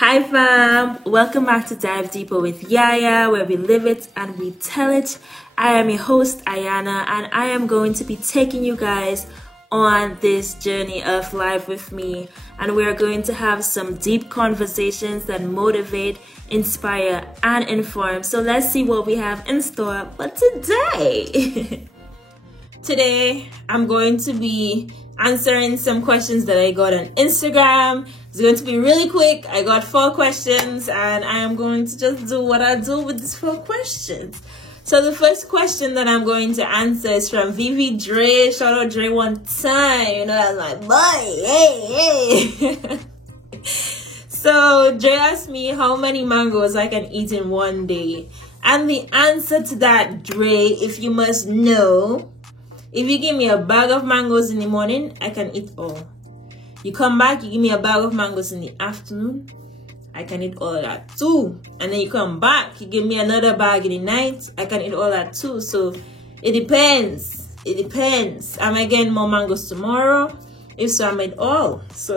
Hi fam, welcome back to Dive Deeper with Yaya, where we live it and we tell it. I am your host Ayana, and I am going to be taking you guys on this journey of life with me, and we are going to have some deep conversations that motivate, inspire, and inform. So let's see what we have in store for today. Today, I'm going to be answering some questions that I got on Instagram. It's going to be really quick. I got 4 questions and I am going to just do what I do with these 4 questions. So the first question that I'm going to answer is from Vivi Dre. Shout out Dre one time. You know, that's my boy. Hey. So Dre asked me how many mangoes I can eat in one day. And the answer to that, Dre, if you must know, if you give me a bag of mangoes in the morning, I can eat all. You come back, you give me a bag of mangoes in the afternoon, I can eat all of that too. And then you come back, you give me another bag in the night, I can eat all that too. So it depends. It depends. Am I getting more mangoes tomorrow? If so, I might all. So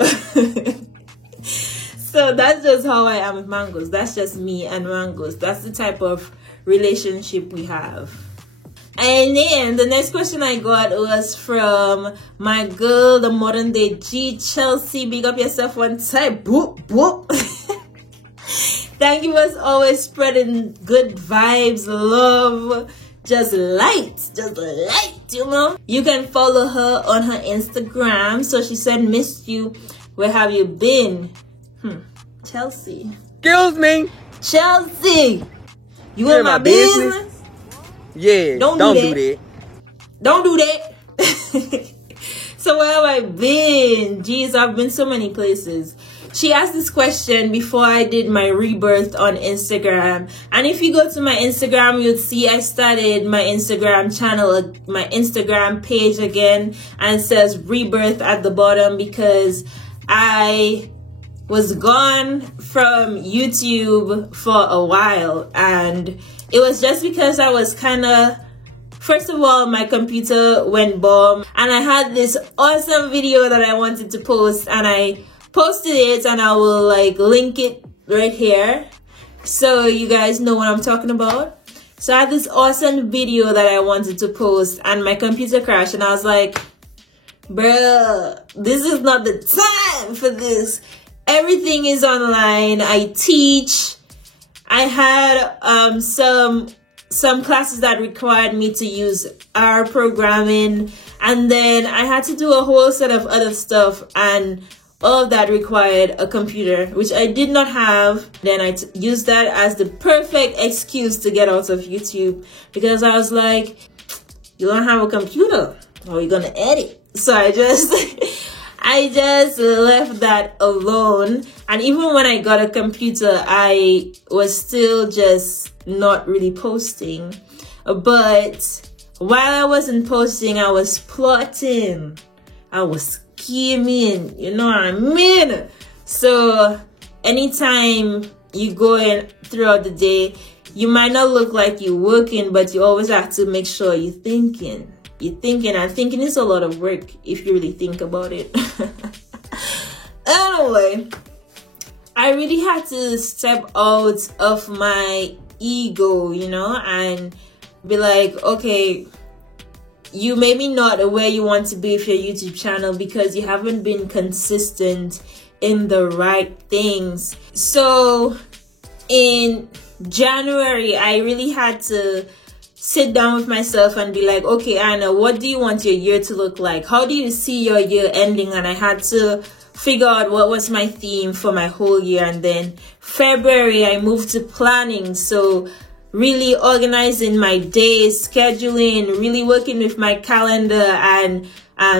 that's just how I am with mangoes. That's just me and mangoes. That's the type of relationship we have. And then the next question I got was from my girl, the modern day G, Chelsea. Big up yourself one time. Boop, boop. Thank you as always, spreading good vibes, love, just light, you know. You can follow her on her Instagram. So she said, missed you. Where have you been? Chelsea. Excuse me. Chelsea. You in my business? Yeah, don't do that. Don't do that. So where have I been? Jeez, I've been so many places. She asked this question before I did my rebirth on Instagram. And if you go to my Instagram, you'll see I started my Instagram channel, my Instagram page again. And it says rebirth at the bottom because I was gone from YouTube for a while, and it was just because I was kind of, first of all, my computer went bomb, and I had this awesome video that I wanted to post, and I posted it, and I will like link it right here so you guys know what I'm talking about. So I had this awesome video that I wanted to post, and my computer crashed, and I was like, bruh, this is not the time for this. Everything is online. I teach. I had some classes that required me to use R programming, and then I had to do a whole set of other stuff, and all of that required a computer, which I did not have. Then I used that as the perfect excuse to get out of YouTube, because I was like, you don't have a computer, how are you gonna edit? So I just left that alone. And even when I got a computer, I was still just not really posting. But while I wasn't posting, I was plotting. I was scheming, you know what I mean? So anytime you go in throughout the day, you might not look like you're working, but you always have to make sure you're thinking. And thinking is a lot of work if you really think about it. Anyway, I really had to step out of my ego, you know, and be like, okay, you maybe not where you want to be with your YouTube channel because you haven't been consistent in the right things. So in January, I really had to sit down with myself and be like, okay, Anna, what do you want your year to look like? How do you see your year ending? And I had to figure out what was my theme for my whole year. And then February, I moved to planning. So really organizing my days, scheduling, really working with my calendar, and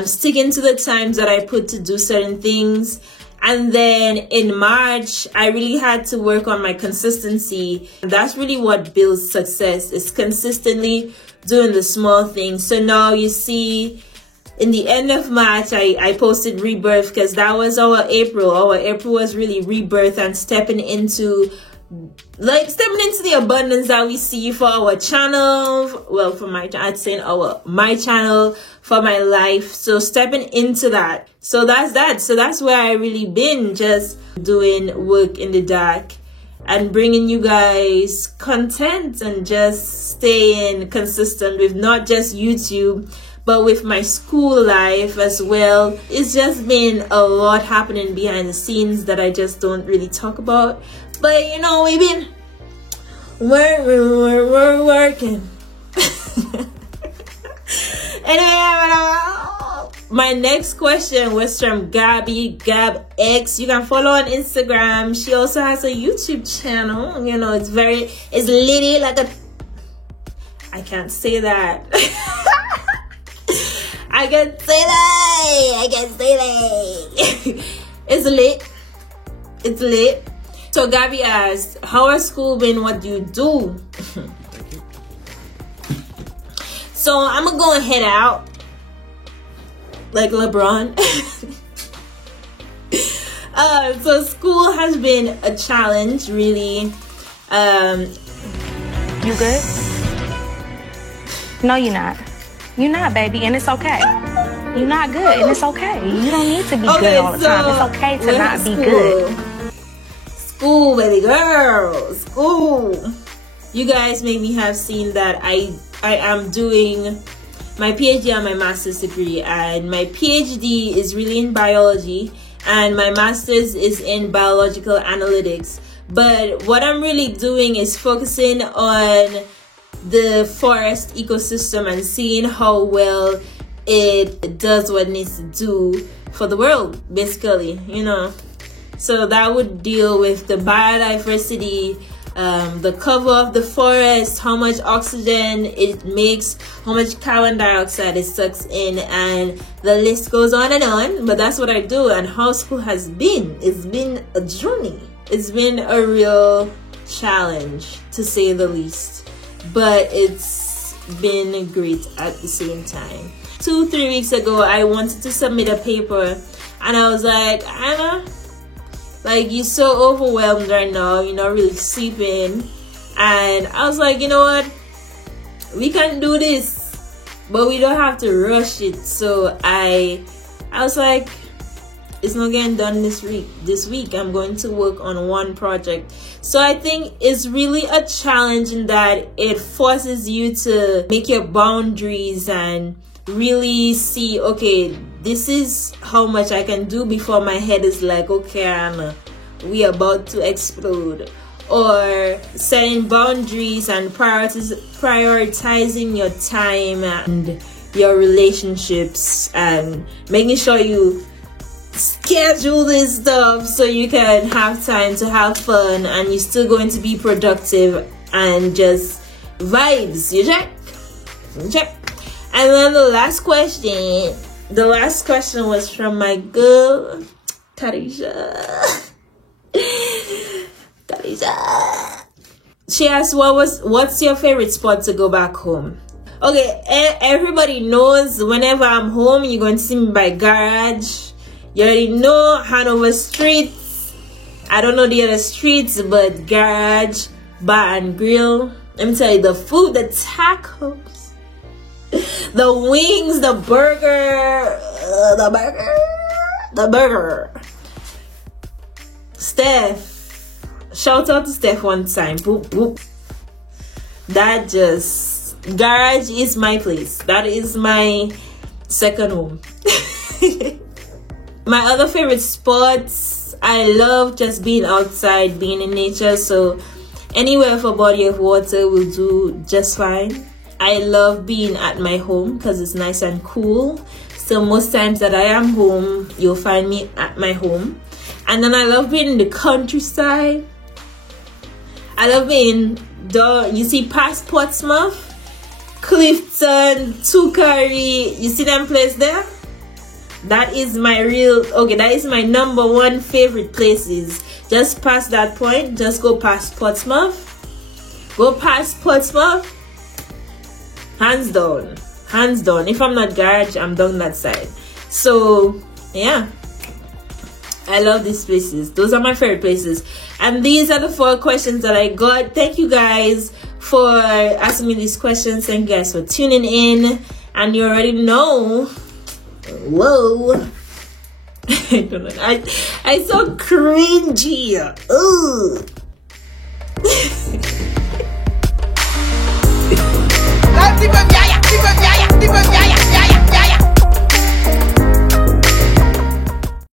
sticking to the times that I put to do certain things. And then in March, I really had to work on my consistency. That's really what builds success, is consistently doing the small things. So now you see, in the end of March, I posted rebirth because that was our April. Our April was really rebirth and stepping into like stepping into the abundance that we see for our channel. Well, for my, I'd say my channel, for my life. So stepping into that. So that's that. So that's where I really been, just doing work in the dark and bringing you guys content and just staying consistent with not just YouTube, but with my school life as well. It's just been a lot happening behind the scenes that I just don't really talk about. But you know, we've been working. Anyway, my next question was from Gabby, Gab X. You can follow on Instagram. She also has a YouTube channel. You know, it's litty like a, I can't say that. I can say that. It's lit. It's lit. So Gabby asked, how has school been? What do you do? So I'm gonna go and head out like LeBron. So school has been a challenge, really. You good? No, you're not. You're not, baby, and it's okay. You're not good, and it's okay. You don't need to be good all the time. It's okay to not be good. School, baby girl. School. You guys maybe have seen that I am doing my PhD and my master's degree, and my PhD is really in biology and my master's is in biological analytics. But what I'm really doing is focusing on the forest ecosystem and seeing how well it does what it needs to do for the world, basically, you know. So that would deal with the biodiversity, the cover of the forest, how much oxygen it makes, how much carbon dioxide it sucks in, and the list goes on and on. But that's what I do. And how school has been, it's been a journey. It's been a real challenge, to say the least, but it's been great at the same time. 2-3 weeks ago, I wanted to submit a paper, and I was like, Anna, like, you're so overwhelmed right now, you're not really sleeping. And I was like, you know what, we can do this, but we don't have to rush it. So I was like, it's not getting done this week. I'm going to work on one project. So I think it's really a challenge in that it forces you to make your boundaries and really see, okay, this is how much I can do before my head is like, okay, Anna, we are about to explode. Or setting boundaries and prioritizing your time and your relationships and making sure you schedule this stuff so you can have time to have fun and you're still going to be productive and just vibes. You check? And then the last question was from my girl Tarisha. She asked, what's your favorite spot to go back home? Okay, everybody knows whenever I'm home, you're going to see me by garage. You already know Hanover Streets. I don't know the other streets, but garage, bar and grill. Let me tell you, the food, the tacos, the wings, the burger. Steph, shout out to Steph one time. Boop, boop. That just, garage is my place. That is my second home. My other favorite spots, I love just being outside, being in nature. So anywhere with a body of water will do just fine. I love being at my home because it's nice and cool. So most times that I am home, you'll find me at my home. And then I love being in the countryside. I love being, you see past Portsmouth, Clifton, Tukari, you see them place there? That is my that is my number one favorite places. Just past that point, just go past Portsmouth. Go past Portsmouth. Hands down. Hands down. If I'm not garage, I'm down that side. So, yeah. I love these places. Those are my favorite places. And these are the 4 questions that I got. Thank you guys for asking me these questions. Thank you guys for tuning in. And you already know. Whoa. I so cringy. Ugh.